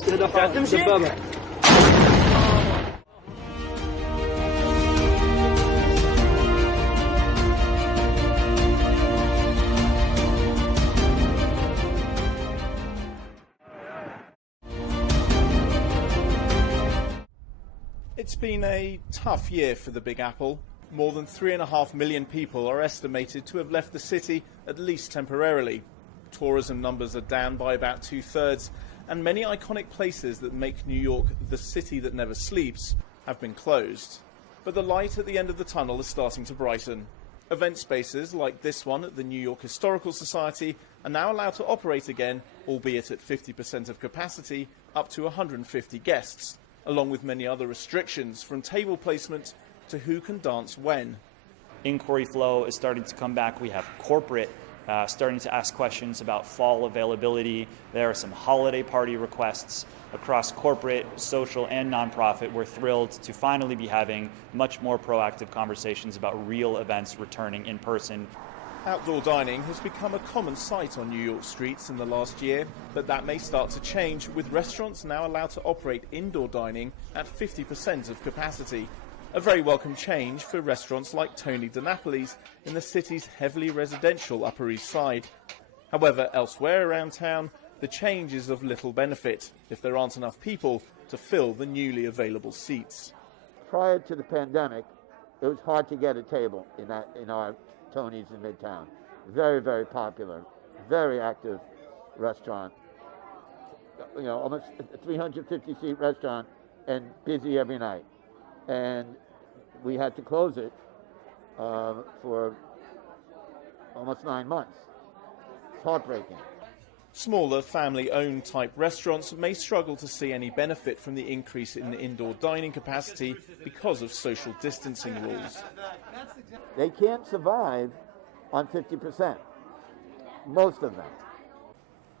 It's been a tough year for the Big Apple. More than 3.5 million people are estimated to have left the city, at least temporarily. Tourism numbers are down by about 2/3, and many iconic places that make New York the city that never sleeps have been closed. But the light at the end of the tunnel is starting to brighten. Event spaces like this one at the New York Historical Society are now allowed to operate again, albeit at 50% of capacity, up to 150 guests, along with many other restrictions, from table placement to who can dance when. Inquiry flow is starting to come back. We have corporate starting to ask questions about fall availability. There are some holiday party requests across corporate, social, and nonprofit. We're thrilled to finally be having much more proactive conversations about real events returning in person. Outdoor dining has become a common sight on New York streets in the last year, but that may start to change, with restaurants now allowed to operate indoor dining at 50% of capacity. A very welcome change for restaurants like Tony DiNapoli's in the city's heavily residential Upper East Side. However, elsewhere around town, the change is of little benefit if there aren't enough people to fill the newly available seats. Prior to the pandemic, it was hard to get a table in our Tony's in Midtown. Very, very popular, very active restaurant. You know, almost a 350-seat restaurant and busy every night. And we had to close it for almost 9 months. It's heartbreaking. Smaller, family-owned type restaurants may struggle to see any benefit from the increase in indoor dining capacity because of social distancing rules. They can't survive on 50%, most of them.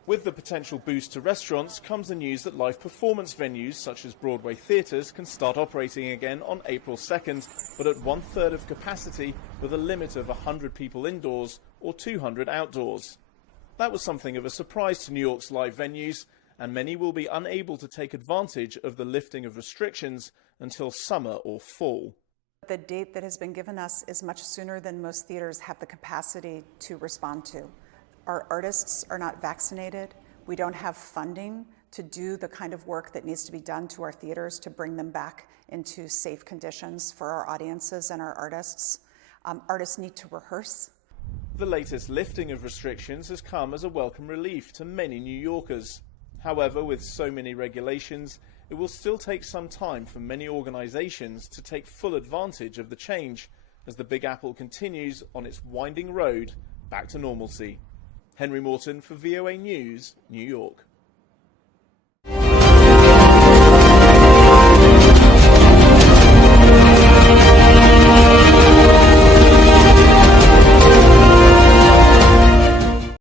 With the potential boost to restaurants comes the news that live performance venues such as Broadway theatres can start operating again on April 2nd, but at 1/3 of capacity, with a limit of 100 people indoors or 200 outdoors. That was something of a surprise to New York's live venues, and many will be unable to take advantage of the lifting of restrictions until summer or fall. The date that has been given us is much sooner than most theaters have the capacity to respond to. Our artists are not vaccinated. We don't have funding to do the kind of work that needs to be done to our theaters to bring them back into safe conditions for our audiences and our artists. Artists need to rehearse. The latest lifting of restrictions has come as a welcome relief to many New Yorkers. However, with so many regulations, it will still take some time for many organizations to take full advantage of the change as the Big Apple continues on its winding road back to normalcy. Henry Morton for VOA News, New York.